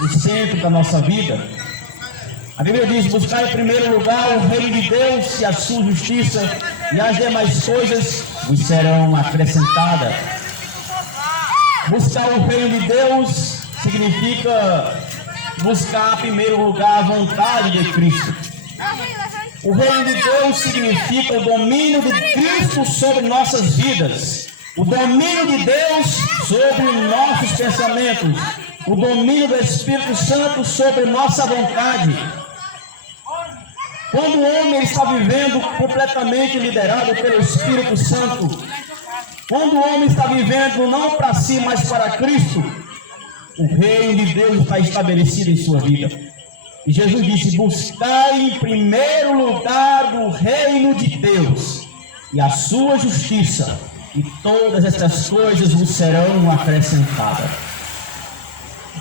no centro da nossa vida. A Bíblia diz: buscar em primeiro lugar o reino de Deus e a sua justiça, e as demais coisas vos serão acrescentadas. Buscar o reino de Deus significa buscar em primeiro lugar a vontade de Cristo. O reino de Deus significa o domínio de Cristo sobre nossas vidas, o domínio de Deus sobre nossos pensamentos, o domínio do Espírito Santo sobre nossa vontade. Quando o homem está vivendo completamente liderado pelo Espírito Santo, quando o homem está vivendo não para si, mas para Cristo, o reino de Deus está estabelecido em sua vida. E Jesus disse: buscai em primeiro lugar o reino de Deus e a sua justiça, e todas essas coisas vos serão acrescentadas.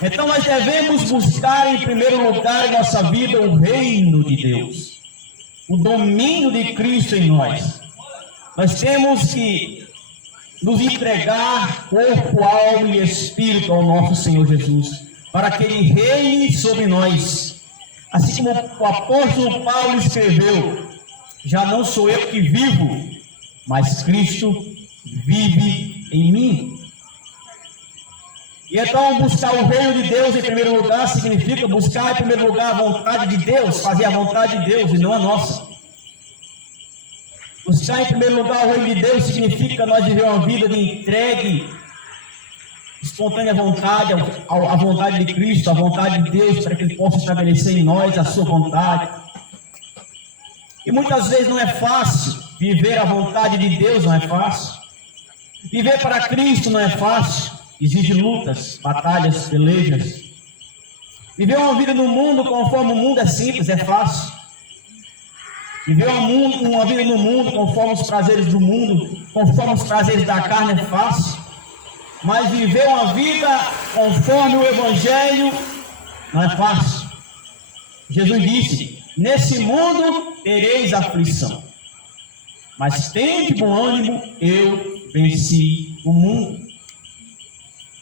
Então nós devemos buscar em primeiro lugar em nossa vida o reino de Deus, o domínio de Cristo em nós. Nós temos que nos entregar corpo, alma e espírito ao nosso Senhor Jesus, para que Ele reine sobre nós. Assim como o apóstolo Paulo escreveu: já não sou eu que vivo, mas Cristo vive em mim. E então buscar o reino de Deus em primeiro lugar significa buscar em primeiro lugar a vontade de Deus, fazer a vontade de Deus e não a nossa. Buscar em primeiro lugar o reino de Deus significa nós viver uma vida de entregue, espontânea vontade, à vontade de Cristo, à vontade de Deus, para que Ele possa estabelecer em nós a sua vontade. E muitas vezes não é fácil viver a vontade de Deus, não é fácil. Viver para Cristo não é fácil, exige lutas, batalhas, pelejas. Viver uma vida no mundo conforme o mundo é simples, é fácil. Viver uma vida no mundo conforme os prazeres do mundo, conforme os prazeres da carne é fácil. Mas viver uma vida conforme o Evangelho não é fácil. Jesus disse: nesse mundo tereis aflição, mas tende bom ânimo, eu venci o mundo.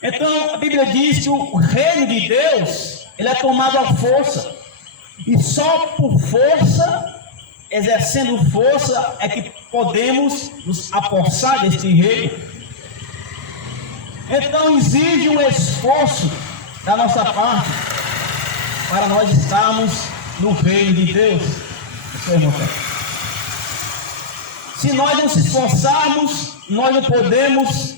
Então a Bíblia diz que o reino de Deus, ele é tomado à força, e só por força, exercendo força, é que podemos nos apossar deste reino. Então exige um esforço da nossa parte para nós estarmos no reino de Deus. Se nós não se esforçarmos, nós não podemos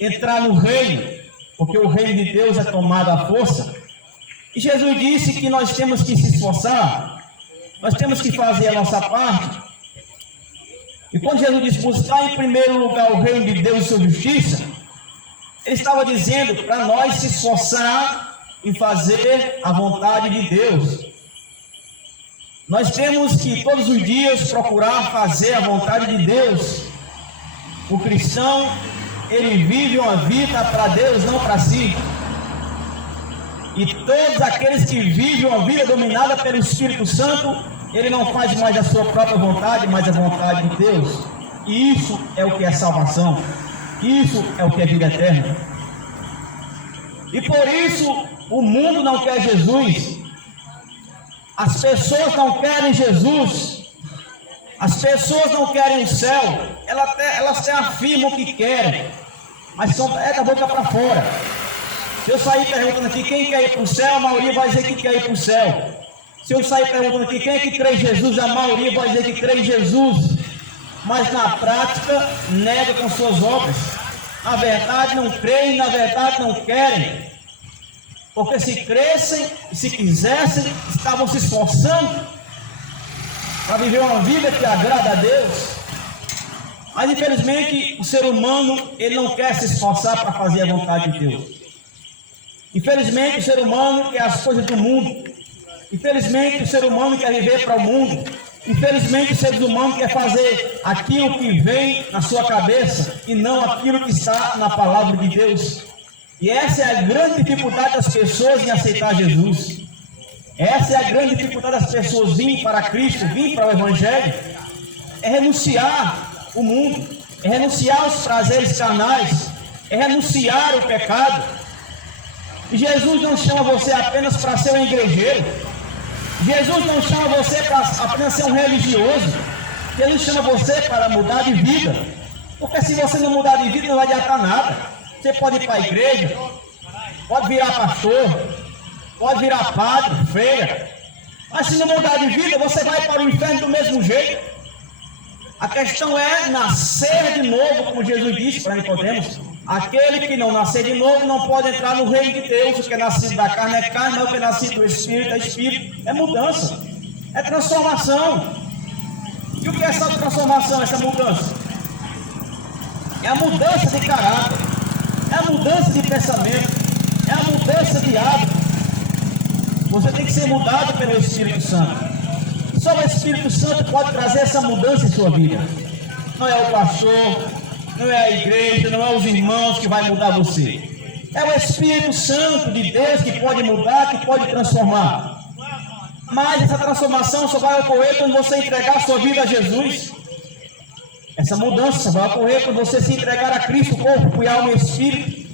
entrar no reino, porque o reino de Deus é tomado à força. E Jesus disse que nós temos que se esforçar, nós temos que fazer a nossa parte. E quando Jesus disse buscar em primeiro lugar o reino de Deus e sua justiça, Ele estava dizendo para nós se esforçar em fazer a vontade de Deus. Nós temos que todos os dias procurar fazer a vontade de Deus. O cristão, ele vive uma vida para Deus, não para si. E todos aqueles que vivem uma vida dominada pelo Espírito Santo, ele não faz mais a sua própria vontade, mas a vontade de Deus. E isso é o que é salvação. Isso é o que é vida eterna. E por isso o mundo não quer Jesus. As pessoas não querem Jesus. As pessoas não querem o céu. Elas até afirmam que querem, mas é da boca para fora. Se eu sair perguntando aqui quem quer ir para o céu, a maioria vai dizer que quer ir para o céu. Se eu sair perguntando aqui quem é que crê em Jesus, a maioria vai dizer que crê em Jesus, mas na prática nega com suas obras. Na verdade não creem, na verdade não querem, porque se crescem e se quisessem, estavam se esforçando para viver uma vida que agrada a Deus. Mas infelizmente o ser humano, ele não quer se esforçar para fazer a vontade de Deus. Infelizmente o ser humano quer as coisas do mundo. Infelizmente o ser humano quer viver para o mundo. Infelizmente o ser humano quer fazer aquilo que vem na sua cabeça e não aquilo que está na palavra de Deus. E essa é a grande dificuldade das pessoas em aceitar Jesus. Essa é a grande dificuldade das pessoas virem para Cristo, virem para o Evangelho. É renunciar o mundo, é renunciar os prazeres carnais, é renunciar o pecado. E Jesus não chama você apenas para ser um igrejeiro. Jesus não chama você para apenas ser um religioso. Jesus chama você para mudar de vida. Porque se você não mudar de vida, não vai adiantar nada. Você pode ir para a igreja, pode virar pastor, pode virar padre, freira. Mas se não mudar de vida, você vai para o inferno do mesmo jeito. A questão é nascer de novo, como Jesus disse para Nicodemos. Aquele que não nascer de novo não pode entrar no reino de Deus. O que é nascido da carne é carne, mas o que é nascido do Espírito é Espírito. É mudança, é transformação. E o que é essa transformação, essa mudança? É a mudança de caráter, é a mudança de pensamento, é a mudança de hábito. Você tem que ser mudado pelo Espírito Santo. Só o Espírito Santo pode trazer essa mudança em sua vida. Não é o pastor, não é a igreja, não é os irmãos que vai mudar você. É o Espírito Santo de Deus que pode mudar, que pode transformar. Mas essa transformação só vai ocorrer quando você entregar a sua vida a Jesus. Essa mudança vai ocorrer quando você se entregar a Cristo, corpo e alma e espírito.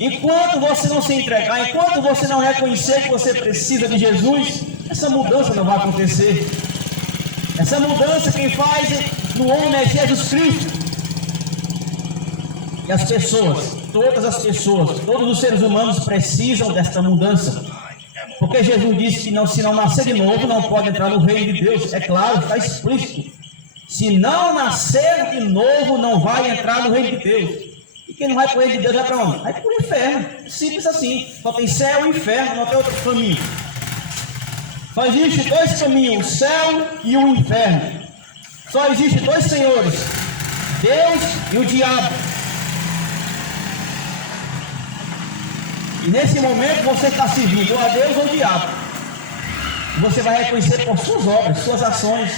Enquanto você não se entregar, enquanto você não reconhecer que você precisa de Jesus, essa mudança não vai acontecer. Essa mudança quem faz no homem é Jesus Cristo. E as pessoas, todas as pessoas, todos os seres humanos precisam desta mudança. Porque Jesus disse que se não nascer de novo, não pode entrar no reino de Deus. É claro, está explícito. Se não nascer de novo, não vai entrar no reino de Deus. E quem não vai para o reino de Deus vai para onde? Vai para o inferno. Simples assim. Só tem céu e inferno, não tem outro caminho. Só existem dois caminhos, o céu e o inferno. Só existem dois senhores, Deus e o diabo. E nesse momento você está servindo ou a Deus ou ao diabo. E você vai reconhecer por suas obras, suas ações,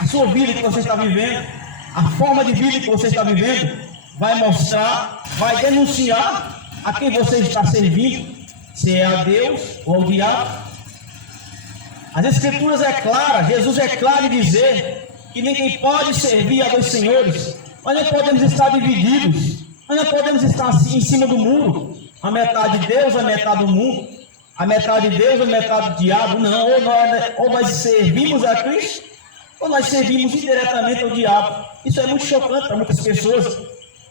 a sua vida que você está vivendo, a forma de vida que você está vivendo, vai mostrar, vai denunciar a quem você está servindo, se é a Deus ou ao diabo. As Escrituras é clara, Jesus é claro em dizer que ninguém pode servir a dois senhores. Nós não podemos estar divididos, nós não podemos estar assim, em cima do muro, a metade de Deus, a metade do mundo, a metade de Deus, a metade do diabo. Não, ou nós servimos a Cristo, ou nós servimos indiretamente ao diabo. Isso é muito chocante para muitas pessoas,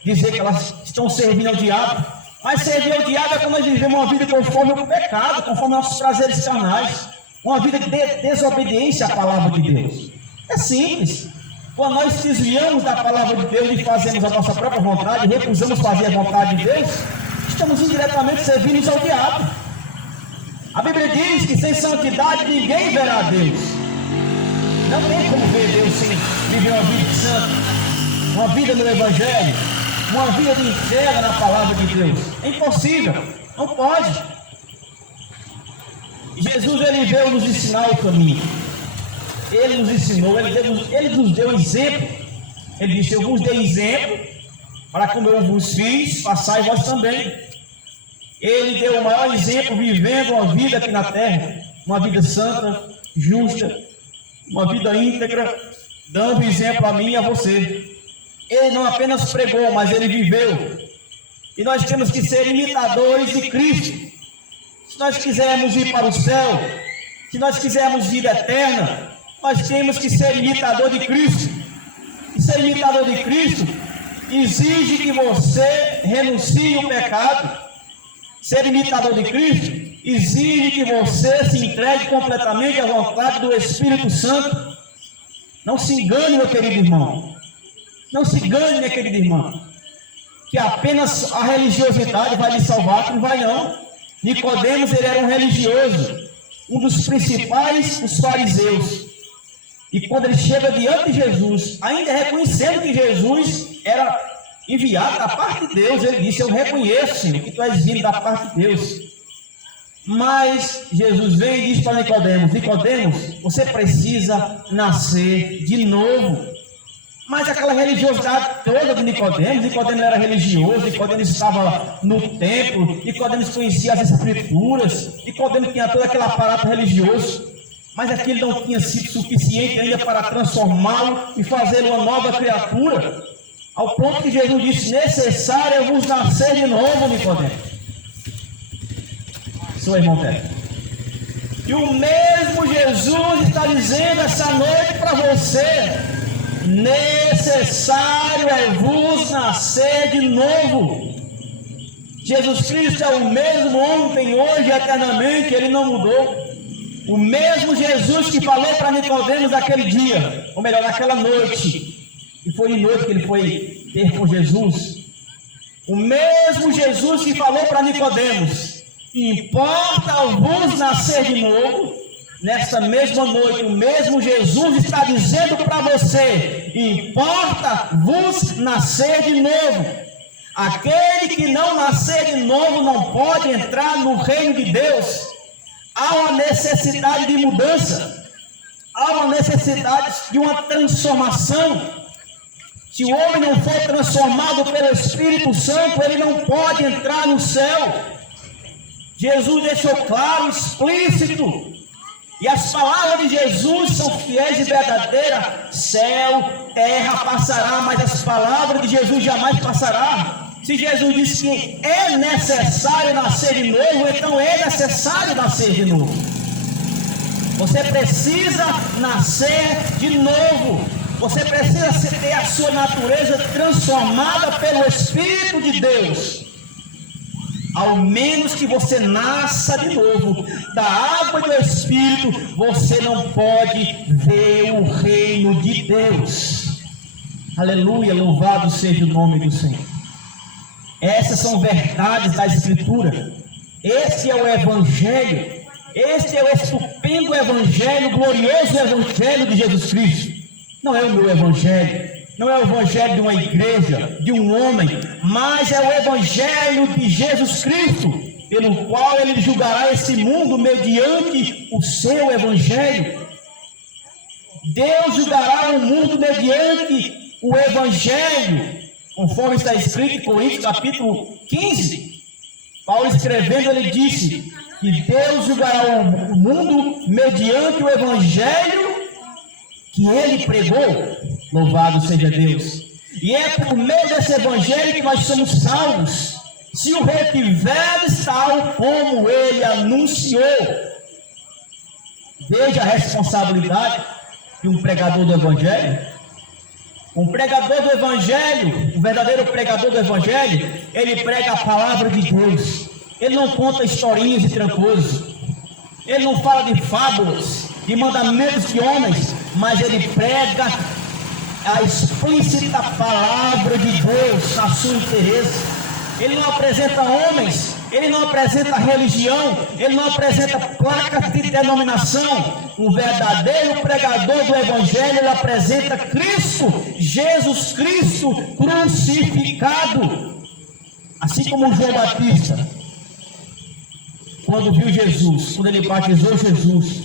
dizer que elas estão servindo ao diabo. Mas servir ao diabo é quando nós vivemos uma vida conforme o pecado, conforme nossos prazeres carnais, uma vida de desobediência à palavra de Deus. É simples. Quando nós desviamos da palavra de Deus e fazemos a nossa própria vontade, recusamos fazer a vontade de Deus, estamos indiretamente servindo ao diabo. A Bíblia diz que sem santidade ninguém verá a Deus. Não tem como ver Deus sem viver uma vida santa, uma vida no Evangelho, uma vida de entrega na palavra de Deus. É impossível, não pode. Jesus, ele veio nos ensinar o caminho. Ele nos ensinou, ele nos deu exemplo. Ele disse: eu vos dei exemplo, para como eu vos fiz, passai vós também. Ele deu o maior exemplo, vivendo uma vida aqui na terra, uma vida santa, justa, uma vida íntegra, dando exemplo a mim e a você. Ele não apenas pregou, mas ele viveu. E nós temos que ser imitadores de Cristo. Se nós quisermos ir para o céu, se nós quisermos vida eterna, nós temos que ser imitador de Cristo. E ser imitador de Cristo exige que você renuncie o pecado. Ser imitador de Cristo exige que você se entregue completamente à vontade do Espírito Santo. Não se engane, meu querido irmão. Não se engane, minha querida irmã, que apenas a religiosidade vai lhe salvar, que não vai não. Nicodemos, ele era um religioso, um dos principais dos fariseus. E quando ele chega diante de Jesus, ainda reconhecendo que Jesus era enviado da parte de Deus, ele disse: eu reconheço, Senhor, que tu és vindo da parte de Deus. Mas Jesus vem e diz para Nicodemos: Nicodemos, você precisa nascer de novo. Mas aquela religiosidade toda de Nicodemos era religioso, Nicodemos estava no templo, Nicodemos conhecia as Escrituras, Nicodemos tinha todo aquele aparato religioso, mas aquilo não tinha sido suficiente ainda para transformá-lo e fazê-lo uma nova criatura, ao ponto que Jesus disse: necessário é vos nascer de novo, Nicodemos. seu irmão Teto. E o mesmo Jesus está dizendo essa noite para você: necessário é vos nascer de novo. Jesus Cristo é o mesmo ontem, hoje e eternamente, ele não mudou. O mesmo Jesus que falou para Nicodemos naquele dia, ou melhor, naquela noite, e foi de noite que ele foi ter com Jesus. O mesmo Jesus que falou para Nicodemos: importa-vos nascer de novo. Nesta mesma noite, o mesmo Jesus está dizendo para você: importa-vos nascer de novo. Aquele que não nascer de novo não pode entrar no reino de Deus. Há uma necessidade de mudança, há uma necessidade de uma transformação. Se o homem não for transformado pelo Espírito Santo, ele não pode entrar no céu. Jesus deixou claro, explícito, e as palavras de Jesus são fiéis e verdadeiras. Céu, terra passará, mas as palavras de Jesus jamais passarão. Se Jesus disse que é necessário nascer de novo, então é necessário nascer de novo. Você precisa nascer de novo. Você precisa ter a sua natureza transformada pelo Espírito de Deus. Ao menos que você nasça de novo da água e do Espírito, você não pode ver o reino de Deus. Aleluia, louvado seja o nome do Senhor. Essas são verdades da Escritura. Esse é o Evangelho. Este é o estupendo Evangelho, glorioso Evangelho de Jesus Cristo. Não é o meu Evangelho, não é o Evangelho de uma igreja, de um homem, mas é o Evangelho de Jesus Cristo, pelo qual Ele julgará esse mundo mediante o seu Evangelho. Deus julgará o mundo mediante o Evangelho, conforme está escrito em Coríntios capítulo 15. Paulo escrevendo, ele disse que Deus julgará o mundo mediante o Evangelho que ele pregou. Louvado seja Deus. E é por meio desse Evangelho que nós somos salvos, se o retiveres tal como ele anunciou. Veja a responsabilidade de um pregador do Evangelho. Um pregador do Evangelho, o verdadeiro pregador do Evangelho, ele prega a palavra de Deus. Ele não conta historinhas e trancosos. Ele não fala de fábulas, de mandamentos de homens, mas ele prega a explícita palavra de Deus na sua inteireza. Ele não apresenta homens, ele não apresenta religião, ele não apresenta placas de denominação. O verdadeiro pregador do Evangelho, ele apresenta Cristo, Jesus Cristo crucificado. Assim como João Batista, quando viu Jesus, quando ele batizou Jesus,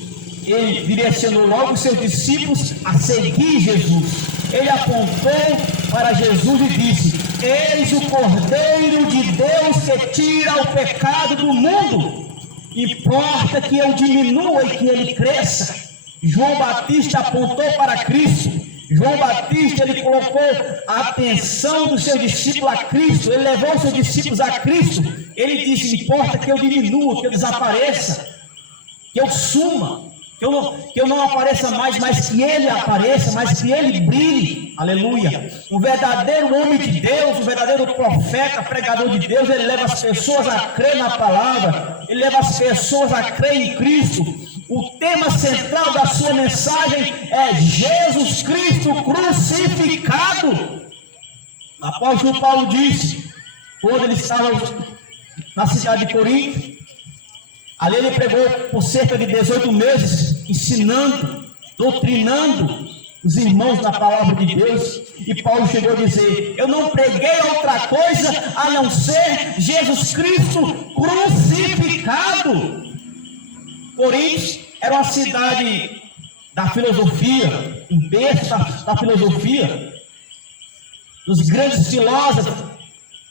ele direcionou logo os seus discípulos a seguir Jesus. Ele apontou para Jesus e disse: eis o Cordeiro de Deus que tira o pecado do mundo. Importa que eu diminua e que ele cresça. João Batista apontou para Cristo. João Batista, ele colocou a atenção dos seus discípulos a Cristo. Ele levou os seus discípulos a Cristo. Ele disse: importa que eu diminua, que eu desapareça, que eu suma, que eu não apareça mais, mas que ele apareça, mas que ele brilhe. Aleluia. O verdadeiro homem de Deus, o verdadeiro profeta, pregador de Deus, ele leva as pessoas a crer na palavra, ele leva as pessoas a crer em Cristo. O tema central da sua mensagem é Jesus Cristo crucificado. O apóstolo Paulo disse, quando ele estava na cidade de Corinto, ali ele pregou por cerca de 18 meses, ensinando, doutrinando os irmãos na palavra de Deus. E Paulo chegou a dizer: eu não preguei outra coisa a não ser Jesus Cristo crucificado. Corinto era uma cidade da filosofia, um berço da filosofia, dos grandes filósofos.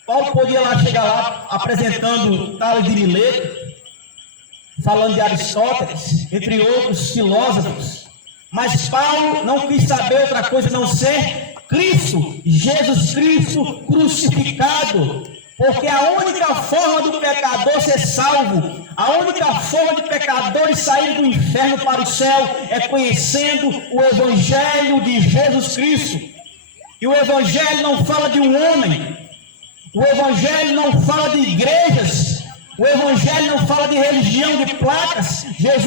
Paulo podia lá chegar lá apresentando Tales de Mileto, falando de Aristóteles, entre outros filósofos. Mas Paulo não quis saber outra coisa a não ser Cristo, Jesus Cristo crucificado. Porque a única forma do pecador ser salvo, a única forma de pecadores sair do inferno para o céu é conhecendo o Evangelho de Jesus Cristo. E o Evangelho não fala de um homem, o Evangelho não fala de igrejas, o Evangelho não fala de religião, de placas. Jesus